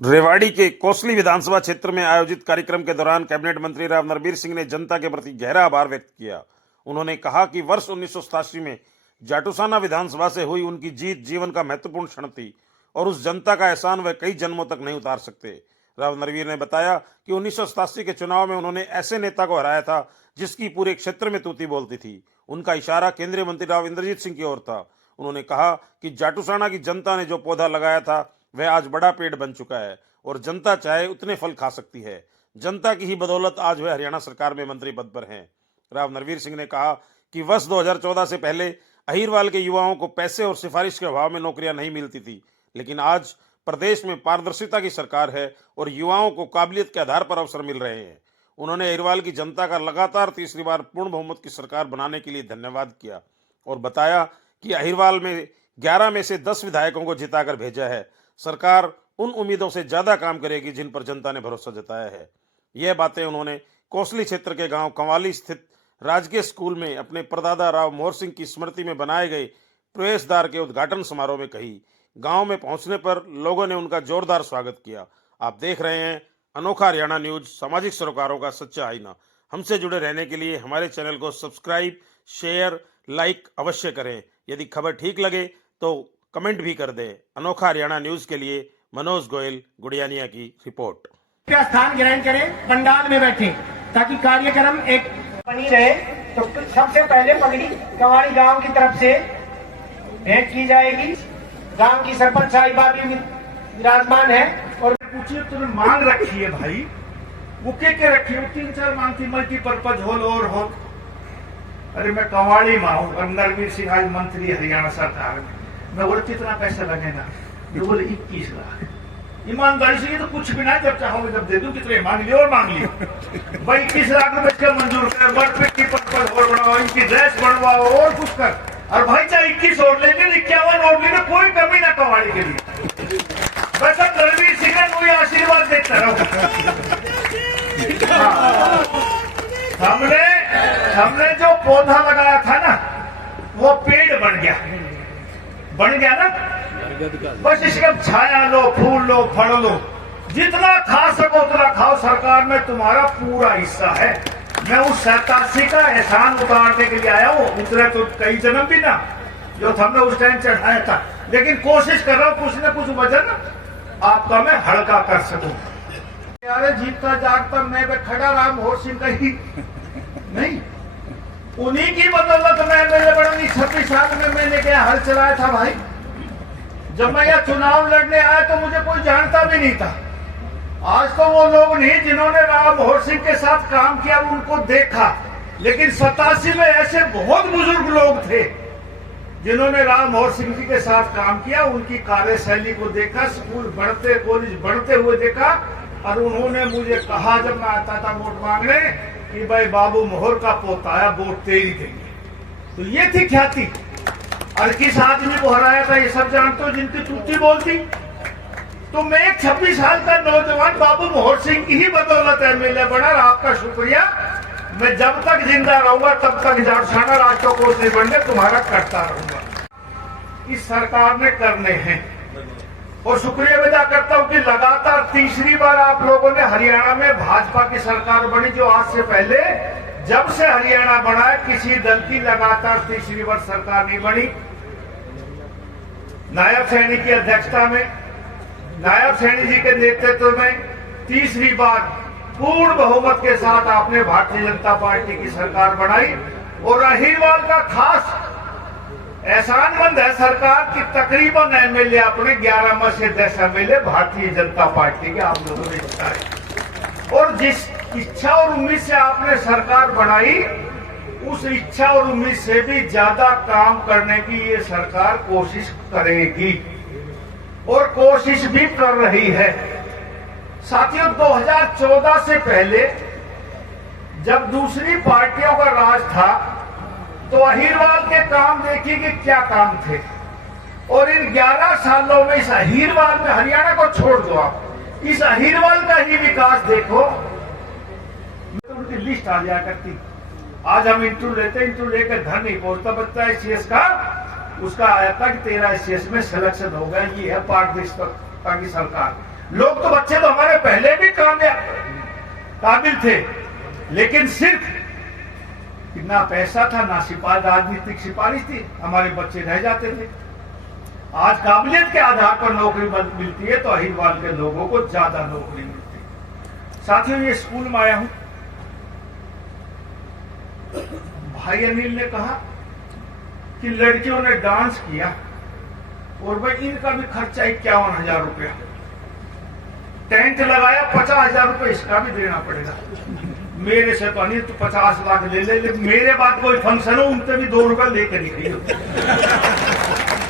रेवाड़ी के कोसली विधानसभा क्षेत्र में आयोजित कार्यक्रम के दौरान कैबिनेट मंत्री राव नरबीर सिंह ने जनता के प्रति गहरा आभार व्यक्त किया। उन्होंने कहा कि वर्ष 1987 में जाटूसाना विधानसभा से हुई उनकी जीत जीवन का महत्वपूर्ण क्षण थी और उस जनता का एहसान वह कई जन्मों तक नहीं उतार सकते। राव नरबीर ने बताया कि 1987 के चुनाव में उन्होंने ऐसे नेता को हराया था जिसकी पूरे क्षेत्र में तूती बोलती थी। उनका इशारा केंद्रीय मंत्री राव इंद्रजीत सिंह की ओर था। उन्होंने कहा कि जाटूसाना की जनता ने जो पौधा लगाया था वह आज बड़ा पेड़ बन चुका है और जनता चाहे उतने फल खा सकती है। जनता की ही बदौलत आज वह हरियाणा सरकार में मंत्री पद पर हैं। राव नरबीर सिंह ने कहा कि वर्ष 2014 से पहले अहीरवाल के युवाओं को पैसे और सिफारिश के अभाव में नौकरियां नहीं मिलती थी, लेकिन आज प्रदेश में पारदर्शिता की सरकार है और युवाओं को काबिलियत के आधार पर अवसर मिल रहे हैं। उन्होंने अहीरवाल की जनता का लगातार तीसरी बार पूर्ण बहुमत की सरकार बनाने के लिए धन्यवाद किया और बताया कि अहीरवाल में 11 में से 10 विधायकों को जिताकर भेजा है। सरकार उन उम्मीदों से ज्यादा काम करेगी जिन पर जनता ने भरोसा जताया है। यह बातें उन्होंने कोसली क्षेत्र के गांव कंवाली स्थित राजकीय स्कूल में अपने परदादा राव मोहर सिंह की स्मृति में बनाए गए प्रवेश द्वार के उद्घाटन समारोह में कही। गांव में पहुंचने पर लोगों ने उनका जोरदार स्वागत किया। आप देख रहे हैं अनोखा हरियाणा न्यूज, सामाजिक सरोकारों का सच्चा आईना। हमसे जुड़े रहने के लिए हमारे चैनल को सब्सक्राइब, शेयर, लाइक अवश्य करें। यदि खबर ठीक लगे तो कमेंट भी कर दें। अनोखा हरियाणा न्यूज के लिए मनोज गोयल, गुड़ियानिया की रिपोर्ट। का स्थान ग्रहण करें, पंडाल में बैठे ताकि कार्यक्रम एक बनी रहे। तो सबसे पहले पगड़ी कंवाली गांव की तरफ से भेंट की जाएगी। गांव की सरपंच साहिबा भी विराजमान है और पूछिए तुमने मांग रखी है भाई, वो के रखी है? 3-4 मांग थी, मल्टीपर्पज हॉल और हॉल। अरे मैं कंवाली माँ हूँ और नरबीर सिंह आज मंत्री हरियाणा सरकार में। मैं बोले कितना पैसा लगेगा? ये बोले 21 लाख। ईमानदारी से ये तो कुछ भी ना, जब चाहोगे जब दे दूं। कितने मांग लियो और मांग लियो भाई, 21 लाख रुपए का मंजूर कर, मल्टी पर्पज हॉल बनवाओ, इनकी ड्रेस बनवाओ और कुछ कर। और भाई चाहे 21 और लेकिन 51 और लेना, कोई कमी ना कंवाली के लिए। बस अब नरबीर सिंह ने कोई आशीर्वाद देता रहो। हमने जो पौधा लगाया था ना, वो पेड़ बन गया ना। बस इसका छाया लो, फूल लो, फल लो, जितना खा सको उतना खाओ। सरकार में तुम्हारा पूरा हिस्सा है। मैं उस 87 का एहसान उतारने के लिए आया हूँ। उतरे तो कई जन्म भी ना, जो हमने उस टाइम चढ़ाया था, लेकिन कोशिश कर रहा हूँ कुछ न कुछ वजन आपका मैं हल्का कर सकूं। यार जीतता जागता मैं खड़ा रहा मोहर सिंह का ही नहीं, उन्हीं की बदौलत मैं मेरे बड़ा 26 साल में मैंने क्या हल चलाया था भाई। जब मैं यह चुनाव लड़ने आया तो मुझे कोई जानता भी नहीं था। आज तो वो लोग नहीं जिन्होंने राव मोहर सिंह के साथ काम किया उनको देखा, लेकिन 87 में ऐसे बहुत बुजुर्ग लोग थे जिन्होंने राव मोहर सिंह जी के साथ काम किया। उनकी कार्यशैली को देखा, स्कूल बढ़ते, कॉलेज बढ़ते हुए देखा। और उन्होंने मुझे कहा जब मैं आता था वोट मांगने कि भाई बाबू मोहर का पोता आया, वोट तेरी देंगे। तो ये थी ख्याति। और किस आदमी को हराया था ये सब जानते हो, जिनकी तूती बोलती। तो मैं एक 26 साल का नौजवान बाबू मोहर सिंह की ही बदौलत एमएलए बना। और आपका शुक्रिया। मैं जब तक जिंदा रहूंगा तब तक जाटूसाना राजकोष नहीं बनने तुम्हारा करता रहूंगा। इस सरकार ने करने हैं और शुक्रिया अदा करता हूं कि लगातार तीसरी बार आप लोगों ने हरियाणा में भाजपा की सरकार बनी, जो आज से पहले जब से हरियाणा बना है किसी दल की लगातार तीसरी बार सरकार नहीं बनी। नायब सैनी की अध्यक्षता में, नायब सैनी जी के नेतृत्व में तीसरी बार पूर्ण बहुमत के साथ आपने भारतीय जनता पार्टी की सरकार बनाई। और अहीरवाल का खास एहसानमंद है सरकार की तकरीबन एमएलए अपने 11 में से 10 एमएलए भारतीय जनता पार्टी के आप लोगों ने जिताए। और जिस इच्छा और उम्मीद से आपने सरकार बनाई, उस इच्छा और उम्मीद से भी ज्यादा काम करने की ये सरकार कोशिश करेगी और कोशिश भी कर रही है। साथियों, 2014 से पहले जब दूसरी पार्टियों का राज था तो अहीरवाल के काम देखिए कि क्या काम थे। और इन 11 सालों में इस अहीरवाल में, हरियाणा को छोड़ दो आप, इस अहीरवाल का ही विकास देखो। तो उनकी लिस्ट आ जाया करती। आज हम इंटरव्यू लेते, इंटरव्यू लेकर घर नहीं पहुंचता बच्चा एससीएस का, उसका आया था कि 13 एससीएस में सिलेक्शन हो गया। ये है पारदर्शिता की सरकार। लोग तो बच्चे तो हमारे पहले भी काबिल थे, लेकिन सिर्फ ना पैसा था, ना राजनीतिक सिफारिश थी, हमारे बच्चे रह जाते थे। आज काबिलियत के आधार पर नौकरी मिलती है तो अहिरवाल के लोगों को ज्यादा नौकरी मिलती है। साथियों, ये स्कूल में आया हूं, भाई अनिल ने कहा कि लड़कियों ने डांस किया और भाई इनका भी खर्चा 51,000 रुपया, टेंट लगाया 50,000 रुपये इसका भी देना पड़ेगा। मेरे से तो अनिल तो 50 लाख ले ले, मेरे बाद कोई फंक्शन हो उनसे भी 2 रुपये लेकर ही